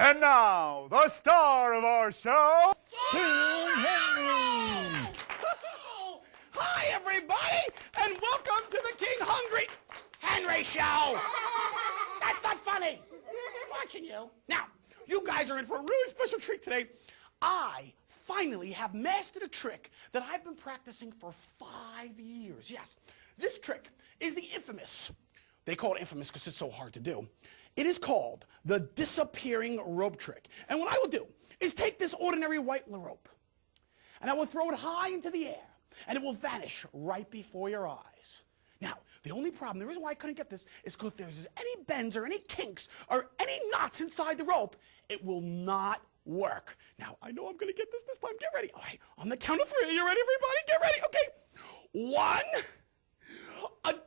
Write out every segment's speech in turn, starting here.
And now, the star of our show, King Henry. Oh, hi, everybody, and welcome to the King Hungry Henry Show. That's not funny. Watching you. Now, you guys are in for a really special treat today. I finally have mastered a trick that I've been practicing for 5 years. Yes, this trick is the infamous. They call it infamous because it's so hard to do. It is called the disappearing rope trick. And what I will do is take this ordinary white rope, and I will throw it high into the air, and it will vanish right before your eyes. Now, the only problem, the reason why I couldn't get this, is because if there's any bends or any kinks or any knots inside the rope, it will not work. Now, I know I'm going to get this time. Get ready. All right, on the count of 3. You ready, everybody? Get ready. Okay. 1,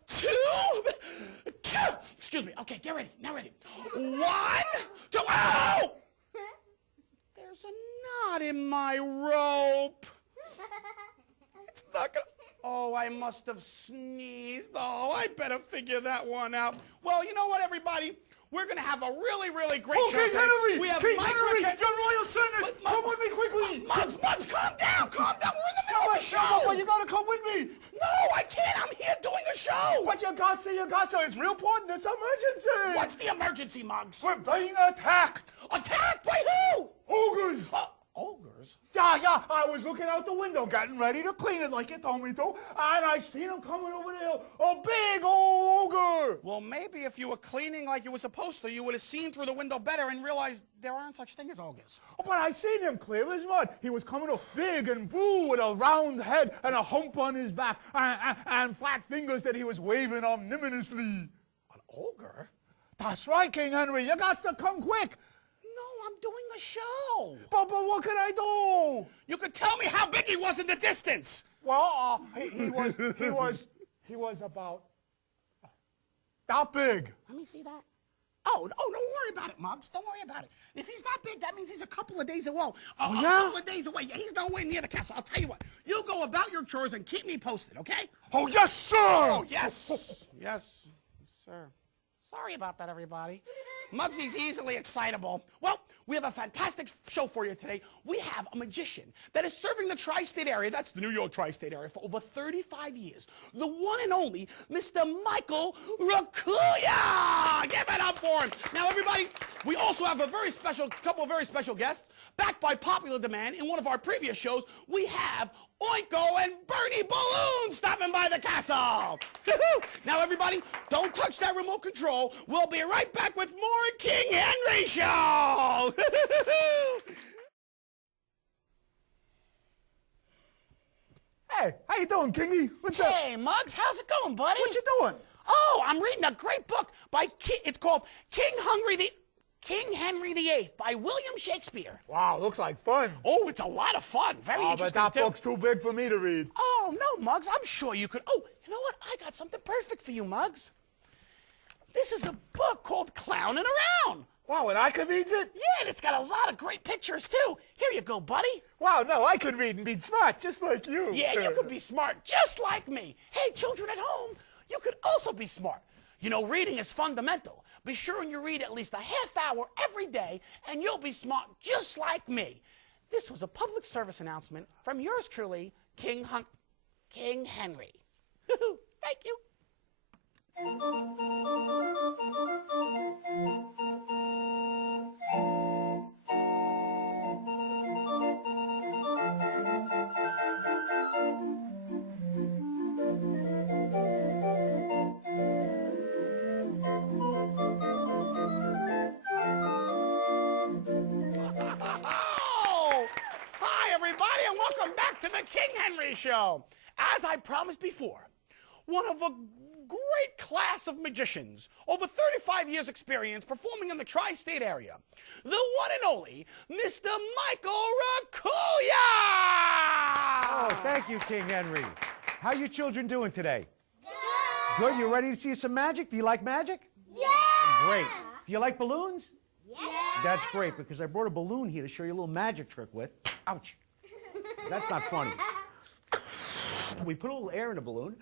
2, excuse me. Okay, get ready. Now ready. 1, 2, oh! There's a knot in my rope. It's not gonna, oh, I must have sneezed. Oh, I better figure that one out. Well, you know what, everybody? We're gonna have a really, really great show today. Henry! We have King Mike Henry! Raccuia. Your Royal Highness! Come with me quickly! Muggs, calm down, calm down. We're in the middle of a show. But you gotta come with me! No, I can't. I'm here doing a show. But you got to. It's real important. It's emergency. What's the emergency, Muggs? We're being attacked. Attacked by who? Ogres. Ogres? Yeah. I was looking out the window, getting ready to clean it like you told me to, and I seen him coming over the hill. A big old ogre. Well, maybe if you were cleaning like you were supposed to, you would have seen through the window better and realized there aren't such thing as ogres. Oh, but I seen him clear as mud. He was coming up big and blue with a round head and a hump on his back and flat fingers that he was waving omnibusly. An ogre? That's right, King Henry. You got to come quick. No, I'm doing a show. But what can I do? You could tell me how big he was in the distance. Well, he was about that big. Let me see that. Oh, don't worry about it, Muggs. Don't worry about it. If he's that big, that means he's a couple of days away. Yeah? A couple of days away. Yeah, he's nowhere near the castle. I'll tell you what. You go about your chores and keep me posted, okay? Oh, yes, sir! Oh, yes. Yes, sir. Sorry about that, everybody. Muggsy's easily excitable. Well, we have a fantastic show for you today. We have a magician that is serving the tri-state area, that's the New York tri-state area, for over 35 years. The one and only Mr. Mike Raccuia! Give it up for him. Now, everybody, we also have a couple of very special guests. Backed by popular demand in one of our previous shows, we have Oinko and Bernie Balloon stopping by the castle. Now, everybody, don't touch that remote control. We'll be right back with more King Henry Show. Hey, how you doing, Kingy? What's up? Hey, Muggs, how's it going, buddy? What you doing? Oh, I'm reading a great book by it's called King Henry VIII by William Shakespeare. Wow, looks like fun. Oh, it's a lot of fun. Very interesting, but that book's too big for me to read. Oh, no, Muggs. I'm sure you could. Oh, you know what? I got something perfect for you, Muggs. This is a book called Clownin' Around. Wow, and I could read it? Yeah, and it's got a lot of great pictures, too. Here you go, buddy. Wow, no, I could read and be smart, just like you. Yeah, you could be smart, just like me. Hey, children at home, you could also be smart. You know, reading is fundamental. Be sure and you read at least a half hour every day, and you'll be smart just like me. This was a public service announcement from yours truly, King Henry. Thank you. And welcome back to the King Henry Show. As I promised before, one of a great class of magicians, over 35 years experience performing in the tri-state area, the one and only Mr. Mike Raccuia! Oh, thank you, King Henry. How you children doing today? Good. You ready to see some magic? Do you like magic? Yeah! Great. Do you like balloons? Yeah! That's great, because I brought a balloon here to show you a little magic trick with. Ouch. That's not funny. We put a little air in the balloon.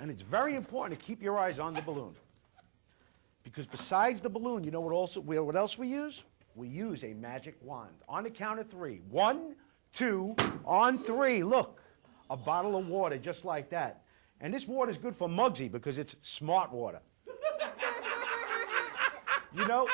And it's very important to keep your eyes on the balloon. Because besides the balloon, you know what else we use? We use a magic wand. On the count of 3. 1, 2, on 3. Look, a bottle of water just like that. And this water is good for Muggsy because it's smart water. You know,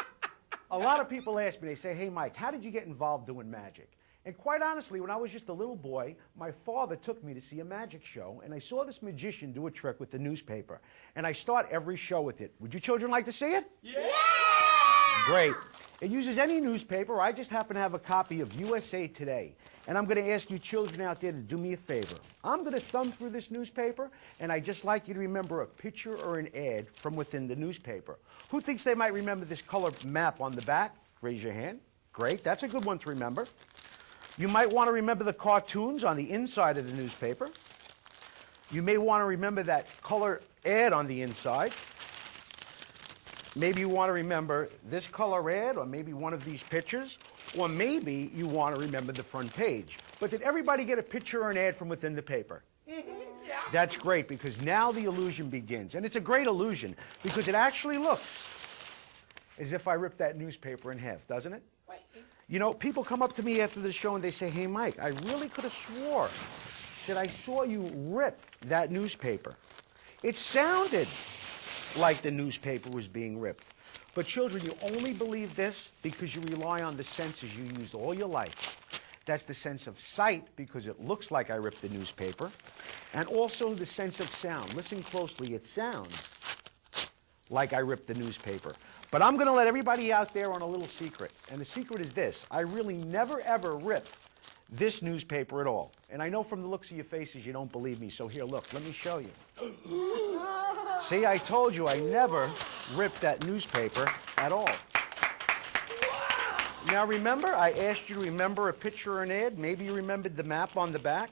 a lot of people ask me, they say, hey, Mike, how did you get involved doing magic? And quite honestly, when I was just a little boy, my father took me to see a magic show, and I saw this magician do a trick with the newspaper. And I start every show with it. Would you children like to see it? Yeah! Great. It uses any newspaper. I just happen to have a copy of USA Today. And I'm going to ask you children out there to do me a favor. I'm going to thumb through this newspaper, and I'd just like you to remember a picture or an ad from within the newspaper. Who thinks they might remember this color map on the back? Raise your hand. Great. That's a good one to remember. You might want to remember the cartoons on the inside of the newspaper. You may want to remember that color ad on the inside. Maybe you want to remember this color ad, or maybe one of these pictures, or maybe you want to remember the front page. But did everybody get a picture or an ad from within the paper? Yeah. That's great, because now the illusion begins. And it's a great illusion, because it actually looks as if I ripped that newspaper in half, doesn't it? Wait. You know, people come up to me after the show and they say, hey, Mike, I really could have swore that I saw you rip that newspaper. It sounded like the newspaper was being ripped. But children, you only believe this because you rely on the senses you used all your life. That's the sense of sight, because it looks like I ripped the newspaper, and also the sense of sound. Listen closely. It sounds like I ripped the newspaper. But I'm going to let everybody out there on a little secret. And the secret is this. I really never, ever ripped this newspaper at all. And I know from the looks of your faces you don't believe me. So here, look, let me show you. See, I told you I never ripped that newspaper at all. Now remember, I asked you to remember a picture or an ad. Maybe you remembered the map on the back.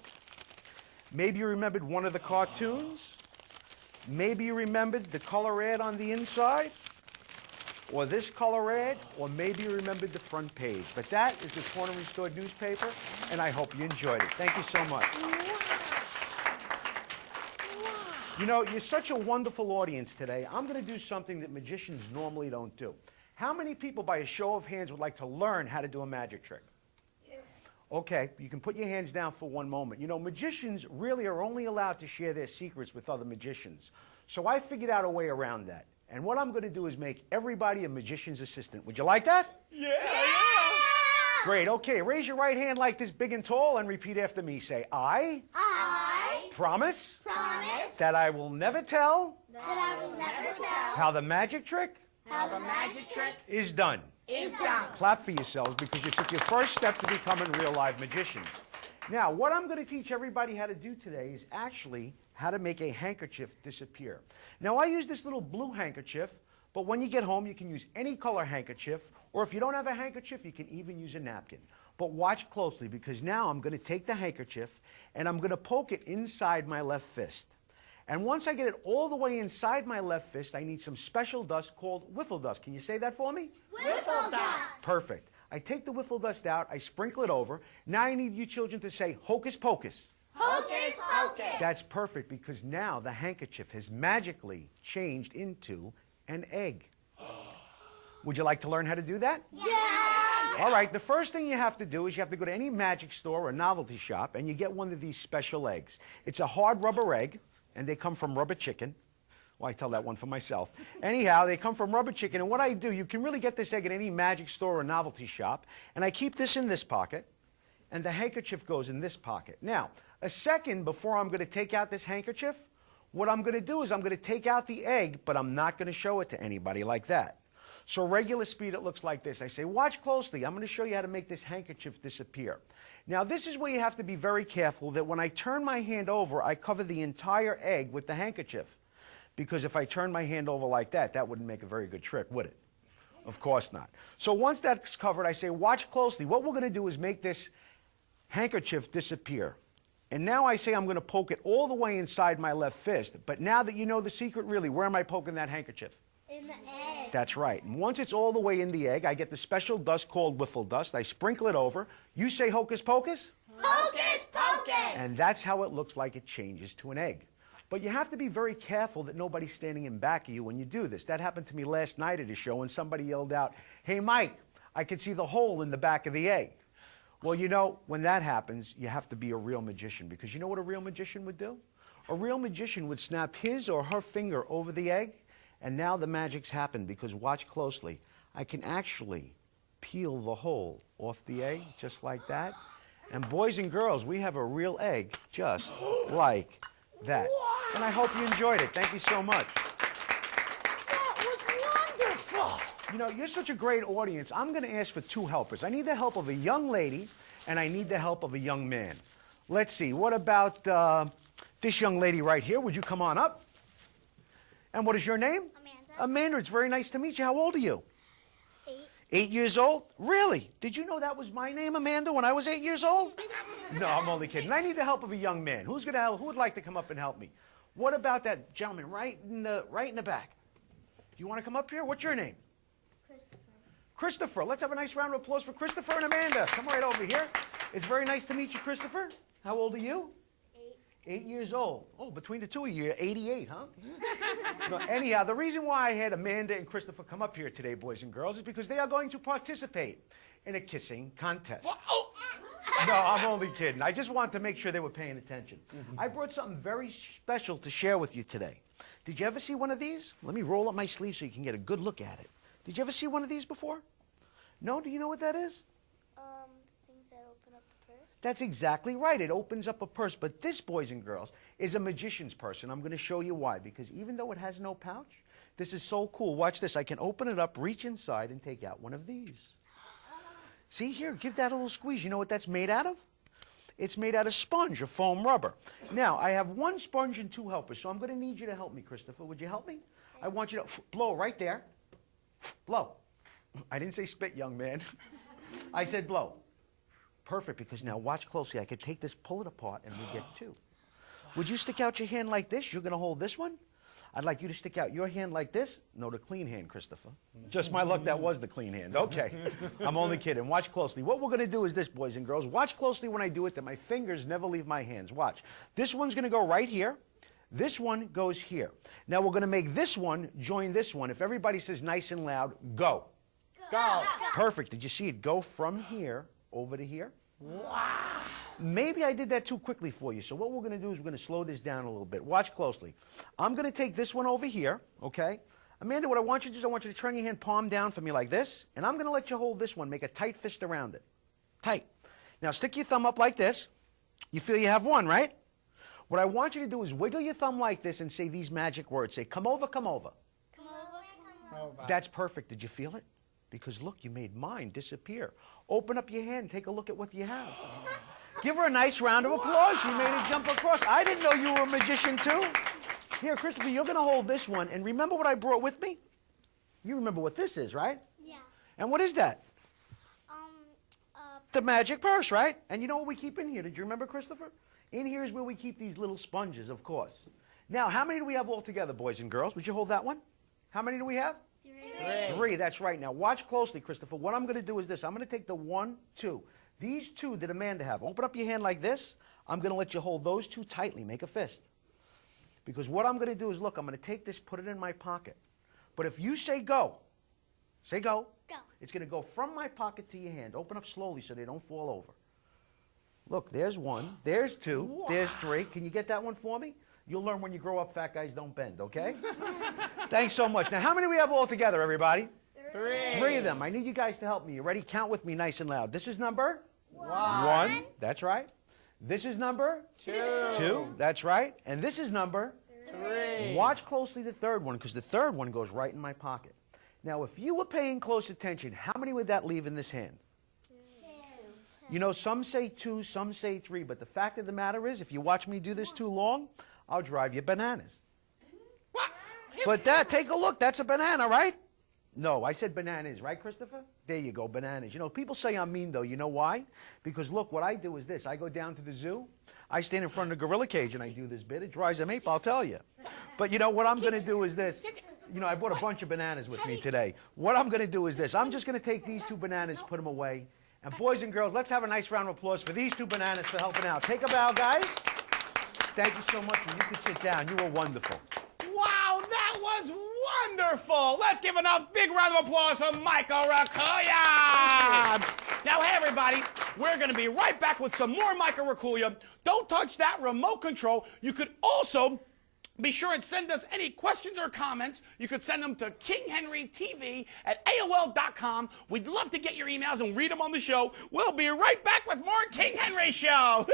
Maybe you remembered one of the cartoons. Maybe you remembered the color ad on the inside, or this color ad, or maybe you remembered the front page. But that is the Corner Restored newspaper, and I hope you enjoyed it. Thank you so much. You know, you're such a wonderful audience today. I'm going to do something that magicians normally don't do. How many people, by a show of hands, would like to learn how to do a magic trick? Okay, you can put your hands down for one moment. You know, magicians really are only allowed to share their secrets with other magicians. So I figured out a way around that. And what I'm going to do is make everybody a magician's assistant. Would you like that? Yeah! Great. Okay, raise your right hand like this, big and tall, and repeat after me. Say, I promise that I will never tell how the magic trick is done. Clap for yourselves, because you took your first step to becoming real live magicians. Now, what I'm going to teach everybody how to do today is actually how to make a handkerchief disappear. Now, I use this little blue handkerchief, but when you get home, you can use any color handkerchief, or if you don't have a handkerchief, you can even use a napkin. But watch closely, because now I'm going to take the handkerchief and I'm going to poke it inside my left fist. And once I get it all the way inside my left fist, I need some special dust called wiffle dust. Can you say that for me? Wiffle dust. Perfect. I take the wiffle dust out, I sprinkle it over. Now I need you children to say hocus pocus. Hocus pocus. That's perfect, because now the handkerchief has magically changed into an egg. Would you like to learn how to do that? Yeah. All right, the first thing you have to do is you have to go to any magic store or novelty shop and you get one of these special eggs. It's a hard rubber egg, and they come from rubber chicken. Well, I tell that one for myself. Anyhow, they come from rubber chicken, and what I do, you can really get this egg at any magic store or novelty shop, and I keep this in this pocket, and the handkerchief goes in this pocket. Now, a second before I'm going to take out this handkerchief, what I'm going to do is I'm going to take out the egg, but I'm not going to show it to anybody like that. So regular speed, it looks like this. I say, watch closely. I'm going to show you how to make this handkerchief disappear. Now, this is where you have to be very careful that when I turn my hand over, I cover the entire egg with the handkerchief. Because if I turn my hand over like that, that wouldn't make a very good trick, would it? Of course not. So once that's covered, I say, watch closely. What we're going to do is make this handkerchief disappear. And now I say I'm going to poke it all the way inside my left fist. But now that you know the secret, really, where am I poking that handkerchief? In the egg. That's right. And once it's all the way in the egg, I get the special dust called wiffle dust. I sprinkle it over. You say hocus pocus? Hocus pocus. And that's how it looks like it changes to an egg. But you have to be very careful that nobody's standing in back of you when you do this. That happened to me last night at a show when somebody yelled out, "Hey, Mike, I could see the hole in the back of the egg." Well, you know, when that happens, you have to be a real magician, because you know what a real magician would do? A real magician would snap his or her finger over the egg, and now the magic's happened, because watch closely. I can actually peel the hole off the egg just like that. And boys and girls, we have a real egg just like that. Wow. And I hope you enjoyed it. Thank you so much. That was wonderful. You know, you're such a great audience. I'm going to ask for 2 helpers. I need the help of a young lady, and I need the help of a young man. Let's see. What about this young lady right here? Would you come on up? And what is your name? Amanda. Amanda, it's very nice to meet you. How old are you? 8. 8 years old? Really? Did you know that was my name, Amanda, when I was 8 years old? No, I'm only kidding. I need the help of a young man. Who's gonna help? Who would like to come up and help me? What about that gentleman right in the back? Do you want to come up here? What's your name? Christopher. Let's have a nice round of applause for Christopher and Amanda. Come right over here. It's very nice to meet you, Christopher. How old are you? 8. 8 years old. Oh, between the two of you, you're 88, huh? No, anyhow, the reason why I had Amanda and Christopher come up here today, boys and girls, is because they are going to participate in a kissing contest. Oh. No, I'm only kidding. I just wanted to make sure they were paying attention. I brought something very special to share with you today. Did you ever see one of these? Let me roll up my sleeve so you can get a good look at it. Did you ever see one of these before? No? Do you know what that is? Things that open up the purse. That's exactly right. It opens up a purse. But this, boys and girls, is a magician's purse. And I'm going to show you why. Because even though it has no pouch, this is so cool. Watch this. I can open it up, reach inside, and take out one of these. See here, give that a little squeeze. You know what that's made out of? It's made out of sponge or foam rubber. Now, I have 1 sponge and 2 helpers. So I'm going to need you to help me, Christopher. Would you help me? I want you to blow right there. Blow. I didn't say spit, young man. I said blow. Perfect, because now watch closely. I could take this, pull it apart, and we get 2. Would you stick out your hand like this? You're going to hold this one. I'd like you to stick out your hand like this. No, the clean hand, Christopher. Just my luck, that was the clean hand. Okay. I'm only kidding. Watch closely. What we're going to do is this, boys and girls. Watch closely when I do it, that my fingers never leave my hands. Watch. This one's going to go right here. This one goes here. Now we're going to make this one join this one. If everybody says nice and loud, go. Go. Perfect. Did you see it go from here over to here? Wow. Maybe I did that too quickly for you. So what we're going to do is we're going to slow this down a little bit. Watch closely. I'm going to take this one over here, okay? Amanda, what I want you to do is I want you to turn your hand palm down for me like this, and I'm going to let you hold this one. Make a tight fist around it. Tight. Now stick your thumb up like this. You feel you have 1, right? What I want you to do is wiggle your thumb like this and say these magic words. Say, come over, come over. Come over, come over. That's perfect. Did you feel it? Because look, you made mine disappear. Open up your hand. Take a look at what you have. Give her a nice round of applause. She made it jump across. I didn't know you were a magician too. Here, Christopher, you're going to hold this one. And remember what I brought with me? You remember what this is, right? Yeah. And what is that? The magic purse, right? And you know what we keep in here? Did you remember, Christopher? In here is where we keep these little sponges, of course. Now, how many do we have all together, boys and girls? Would you hold that one? How many do we have? 3. 3, that's right. Now, watch closely, Christopher. What I'm going to do is this. I'm going to take the 1, 2. These 2 that Amanda have. Open up your hand like this. I'm going to let you hold those 2 tightly. Make a fist. Because what I'm going to do is, look, I'm going to take this, put it in my pocket. But if you say go, say go. Go. It's going to go from my pocket to your hand. Open up slowly so they don't fall over. Look, there's 1. There's 2. Wow. There's 3. Can you get that one for me? You'll learn when you grow up, fat guys don't bend, okay? Thanks so much. Now, how many do we have all together, everybody? 3. 3 of them. I need you guys to help me. You ready? Count with me nice and loud. This is number? 1. That's right. This is number? 2. 2. That's right. And this is number? 3. Watch closely the 3rd one, because the 3rd one goes right in my pocket. Now, if you were paying close attention, how many would that leave in this hand? 2. You know, some say 2, some say 3, but the fact of the matter is, if you watch me do this too long, I'll drive you bananas. What? But that, take a look, that's a banana, right? No, I said bananas, right, Christopher? There you go, bananas. You know, people say I'm mean, though. You know why? Because, look, what I do is this. I go down to the zoo. I stand in front of the gorilla cage, and I do this bit. It dries them ape, I'll tell you. But, you know, what I'm going to do is this. You know, I brought a bunch of bananas with me today. What I'm going to do is this. I'm just going to take these 2 bananas, put them away. And boys and girls, let's have a nice round of applause for these 2 bananas for helping out. Take a bow, guys. Thank you so much. And you can sit down. You were wonderful. Wow, that was wonderful. Let's give another big round of applause for Michael Raccuia. Now, hey, everybody, we're going to be right back with some more Michael Raccuia. Don't touch that remote control. You could also be sure and send us any questions or comments. You could send them to KingHenryTV@AOL.com. We'd love to get your emails and read them on the show. We'll be right back with more King Henry Show.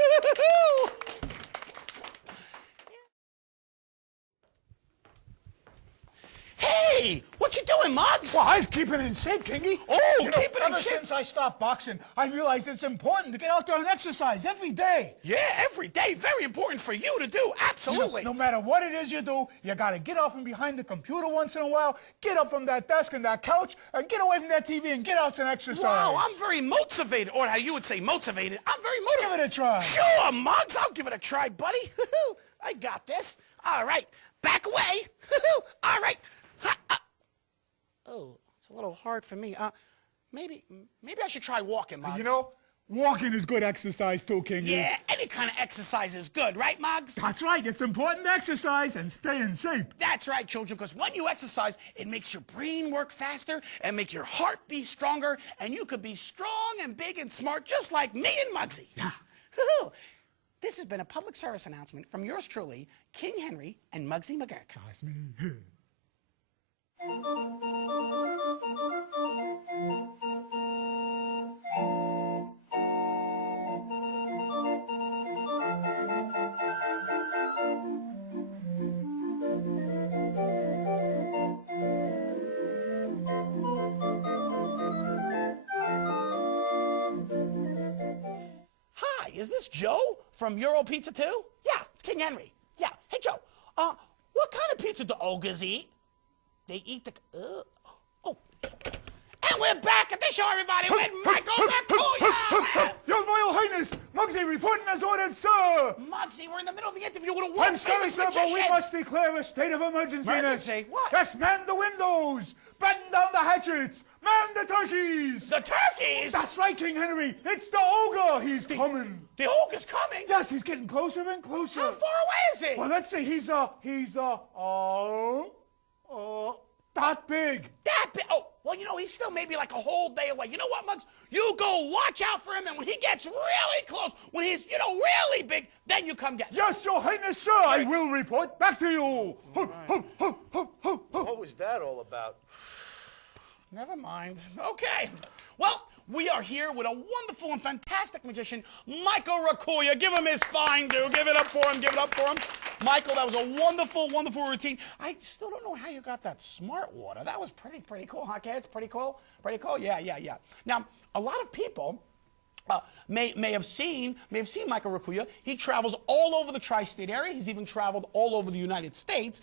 Hey, what you doing, Muggs? Well, I was keeping in shape, Kingy. Oh, you know, keeping in ever shape. since I stopped boxing, I realized it's important to get out there and exercise every day. Yeah, every day. Very important for you to do. Absolutely. You know, no matter what it is you do, you got to get off from behind the computer once in a while, get up from that desk and that couch, and get away from that TV and get out and exercise. Wow, I'm very motivated, or how you would say motivated. I'm very motivated. Give it a try. Sure, Muggs. I'll give it a try, buddy. I got this. All right. Back away. All right. Oh, it's a little hard for me. Maybe I should try walking, Muggs. You know, walking is good exercise too, Kingy. Yeah, any kind of exercise is good, right, Muggs? That's right. It's important to exercise and stay in shape. That's right, children, because when you exercise, it makes your brain work faster and make your heart be stronger, and you could be strong and big and smart just like me and Muggsy. Yeah. This has been a public service announcement from yours truly, King Henry and Muggsy McGurk. That's me. Hi, is this Joe from Euro Pizza 2? Yeah, it's King Henry. Yeah. Hey, Joe, what kind of pizza do ogres eat? They eat the... oh. And we're back at the show, everybody, with Michael Raccuia. Your Royal Highness, Muggsy reporting as ordered, sir. Muggsy, we're in the middle of the interview with a I'm world's sorry, famous sir, but magician. we must declare a state of emergency. Emergency? What? Yes, man the windows, batten down the hatchets, man the turkeys. The turkeys? That's right, King Henry. It's the ogre. He's coming. The ogre's coming? Yes, he's getting closer and closer. How far away is he? Well, let's see. He's that big. That big? Oh, well, you know, he's still maybe like a whole day away. You know what, Muggs? You go watch out for him, and when he gets really close, when he's, you know, really big, then you come get him. Yes, Your Highness, sir. I will report back to you. What was that all about? Never mind. Okay. Well, we are here with a wonderful and fantastic magician, Michael Raccuia. Give him his fine due. Give it up for him. Give it up for him. Michael, that was a wonderful, wonderful routine. I still don't know how you got that smart water. That was pretty cool, huh, kids? Pretty cool? Pretty cool? Yeah. Now, a lot of people may have seen Michael Raccuia. He travels all over the tri-state area. He's even traveled all over the United States.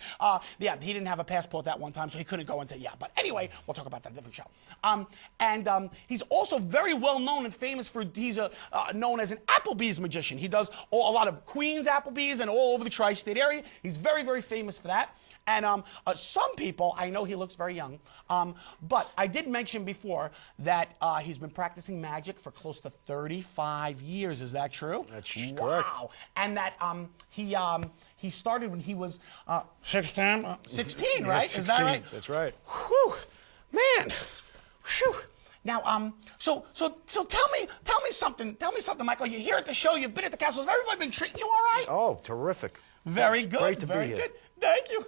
Yeah, he didn't have a passport that one time, so he couldn't go into, but anyway, we'll talk about that in a different show. He's also very well known and famous for, he's known as an Applebee's magician. He does a lot of Queens Applebee's and all over the tri-state area. He's very, very famous for that. And some people, I know he looks very young, but I did mention before that he's been practicing magic for close to 35 years. Is that true? That's correct. Wow. And that he started when he was 16, right? 16. Is that right? That's right. Whew, man. Whew. Now, so tell me something. Tell me something, Michael. You're here at the show. You've been at the castle. Has everybody been treating you all right? Oh, terrific. Very It's good. Great to very be here. good. Thank you.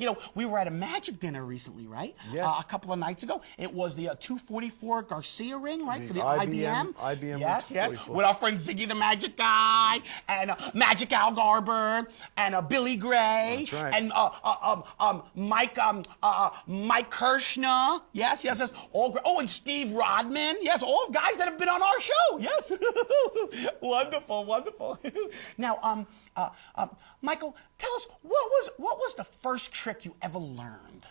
You know, we were at a magic dinner recently, right? Yes. A couple of nights ago. It was the 244 Garcia ring, right? The For the IBM. IBM. IBM Yes, yes. 244. With our friend Ziggy the Magic Guy, and Magic Al Garber, and Billy Gray. That's right. And Mike Kirshner. Yes. All oh, and Steve Rodman. Yes, all guys that have been on our show. Yes. Wonderful. Now, Michael, tell us what was the first trick you ever learned?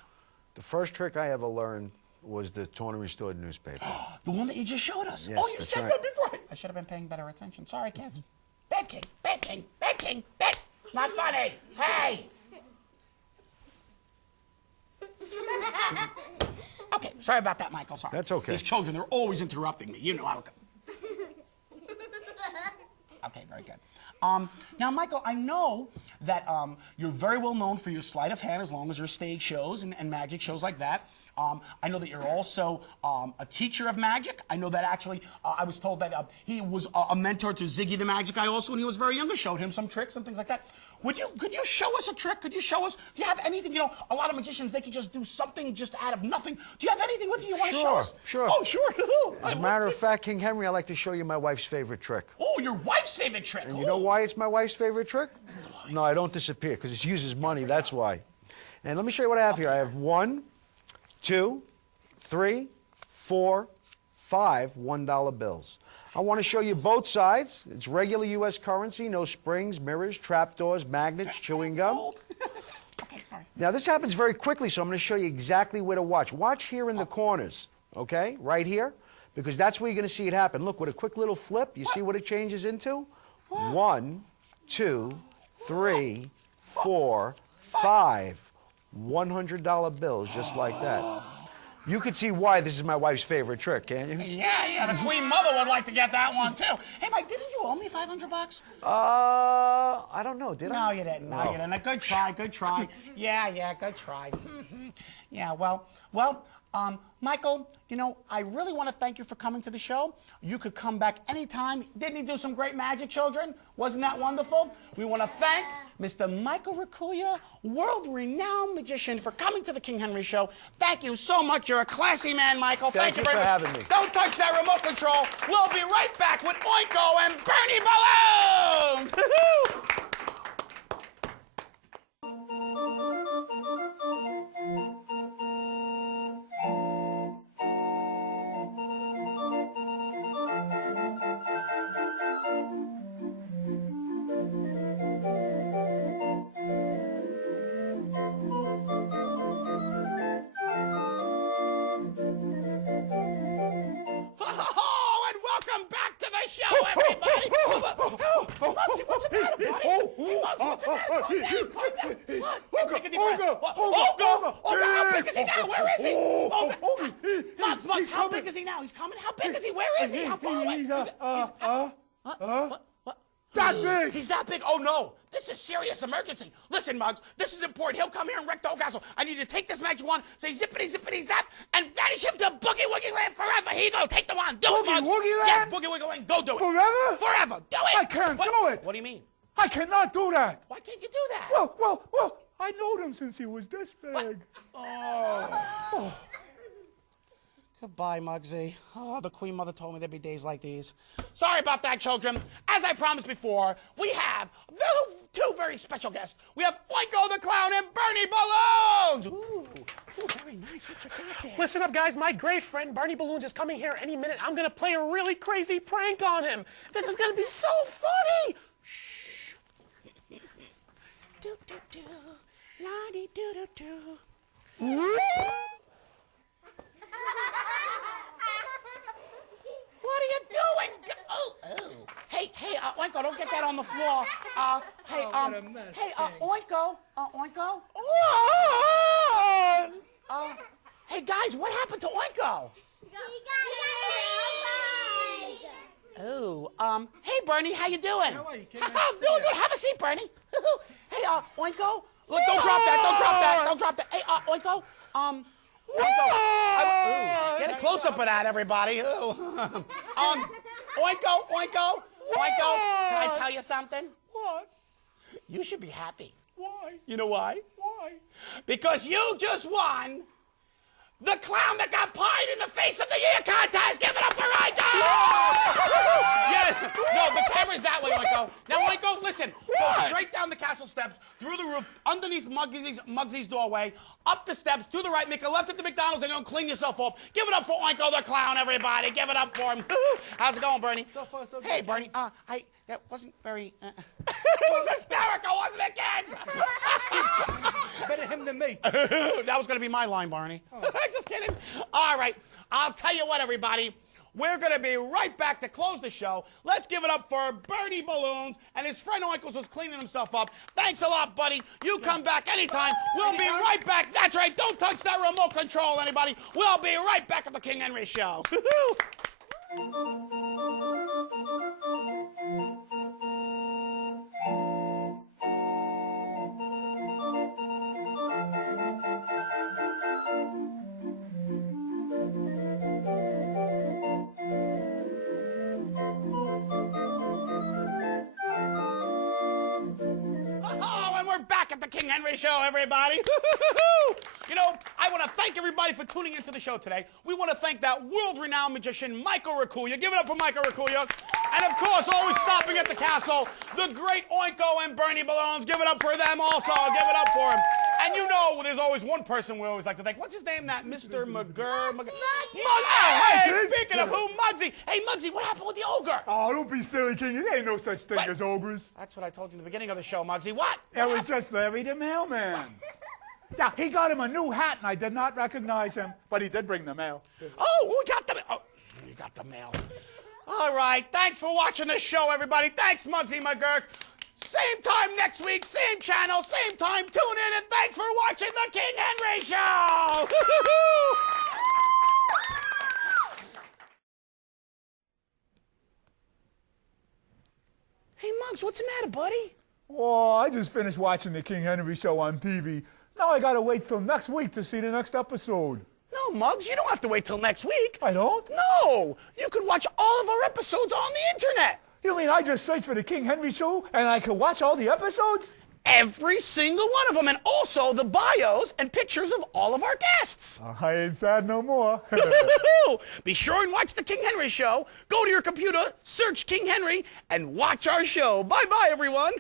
The first trick I ever learned was the torn and restored newspaper. The one that you just showed us. Yes, Oh, you that's said right. that before. I should have been paying better attention. Sorry, kids. Bad king. Not funny. Hey. Okay, sorry about that, Michael. Sorry. That's okay. These children, they're always interrupting me. You know how it goes. Okay, very good. Now, Michael, I know that you're very well known for your sleight of hand as long as your stage shows and magic shows like that. I know that you're also a teacher of magic. I know that actually, I was told that he was a mentor to Ziggy the Magic Guy also when he was very young. I showed him some tricks and things like that. Could you show us a trick? Could you show us? Do you have anything? You know, a lot of magicians, they can just do something just out of nothing. Do you have anything with you want to show us? Sure. Oh, sure. As a matter of fact, King Henry, I'd like to show you my wife's favorite trick. Oh, your wife's favorite trick. And you know why it's my wife's favorite trick? No, I don't disappear, because it uses money, that's why. And let me show you what I have here. I have 1, 2, 3, 4, 5 $1 bills. I want to show you both sides. It's regular U.S. currency, no springs, mirrors, trapdoors, magnets, chewing gum. Okay, sorry. Now, this happens very quickly, so I'm going to show you exactly where to watch. Watch here in the corners, okay? Right here, because that's where you're going to see it happen. Look, with a quick little flip, you see what it changes into? 1, 2, 3, 4, 5 $100 bills, just like that. You can see why this is my wife's favorite trick, can't you? Yeah, the Queen Mother would like to get that one, too. Hey, Mike, didn't you owe me $500? I don't know, did I? No, you didn't. No, you didn't. Good try, good try. Yeah, good try. Yeah, well, Michael, you know, I really want to thank you for coming to the show. You could come back anytime. Didn't he do some great magic, children? Wasn't that wonderful? We want to thank Mr. Michael Raccuia, world-renowned magician, for coming to the King Henry Show. Thank you so much. You're a classy man, Michael. Thank you very for much. having me. Don't touch that remote control. We'll be right back with Oinko and Bernie Balloons. Everybody! Muggsy, what's the matter, buddy? Hey, Muggs, what's the matter? Calm down. What? Take a deep breath. Olga, how big is he now? Where is he? Olga. Muggs, how big is he now? He's coming? How big is he? Where is he? How far away? What? That big! He's that big? Oh, no. This is serious emergency. Listen, Muggs, this is important. He'll come here and wreck the whole castle. I need to take this magic wand, say zippity, zippity, zap, and vanish him to Boogie Woogie Land forever. Here you go. Take the wand. Do it, Muggs. Boogie Woogie Land? Yes, Boogie Woogie Land. Go do it. Forever? Forever. Do it. I can't do it. What do you mean? I cannot do that. Why can't you do that? Well, I knowed him since he was this big. Oh. Goodbye, Muggsy. Oh, the Queen Mother told me there'd be days like these. Sorry about that, children. As I promised before, we have two very special guests. We have Oinko the Clown and Bernie Balloons. Ooh, very nice. What you got there? Listen up, guys. My great friend Bernie Balloons is coming here any minute. I'm going to play a really crazy prank on him. This is going to be so funny. Shh. Do-do-do. La-dee-do-do-do. What are you doing? Oh. Hey, Oinko, don't get that on the floor. Oinko. Hey, guys, what happened to Oinko? Oh, hey, Bernie, how you doing? How are you, kid? I'm doing good. Have a seat, Bernie. Hey, Oinko. Look, don't drop that. Hey, Oinko. Get a close-up of that, everybody. Oinko. Can I tell you something? What? You should be happy. Why? You know why? Why? Because you just won the clown that got pied in the face of the year contest. Give it up for Oinko! Yeah, no, the camera's that way, Oinko. Now, Oinko, listen. Go straight down the castle steps, through the roof, underneath Muggsy's doorway, up the steps, to the right, make a left at the McDonald's, and go and clean yourself up. Give it up for Oinko the Clown, everybody. Give it up for him. How's it going, Bernie? So far, so good. Hey, Bernie. That wasn't very... It was hysterical, wasn't it, kids? Better him than me. That was going to be my line, Barney. Just kidding. All right. I'll tell you what, everybody. We're going to be right back to close the show. Let's give it up for Bernie Balloons and his friend Oinkos who's cleaning himself up. Thanks a lot, buddy. You come back anytime. We'll be right back. That's right. Don't touch that remote control, anybody. We'll be right back at the King Henry Show. King Henry Show, everybody. You know, I want to thank everybody for tuning into the show today. We want to thank that world-renowned magician, Mike Raccuia. Give it up for Mike Raccuia. And, of course, always stopping at the castle, the great Oinko and Bernie Balloons. Give it up for them also. Give it up for him. And you know, there's always one person we always like to thank. What's his name? That Mr. McGurr? Hey, speaking of who, Muggsy. Hey, Muggsy, what happened with the ogre? Oh, don't be silly, King. There ain't no such thing as ogres. That's what I told you in the beginning of the show, Muggsy. What? It was just Larry the mailman. Yeah, he got him a new hat, and I did not recognize him, but he did bring the mail. Oh, we got the oh, you got the mail. All right, thanks for watching this show, everybody. Thanks, Muggsy McGurk. Same time next week, same channel, same time. Tune in, and thanks for watching the King Henry Show. Hey, Muggs, what's the matter, buddy? Oh, I just finished watching the King Henry Show on TV. Now I gotta wait till next week to see the next episode. No, Muggs, you don't have to wait till next week. I don't? No, you can watch all of our episodes on the internet. You mean I just search for the King Henry Show and I can watch all the episodes? Every single one of them, and also the bios and pictures of all of our guests. I ain't sad no more. Be sure and watch the King Henry Show. Go to your computer, search King Henry, and watch our show. Bye-bye, everyone.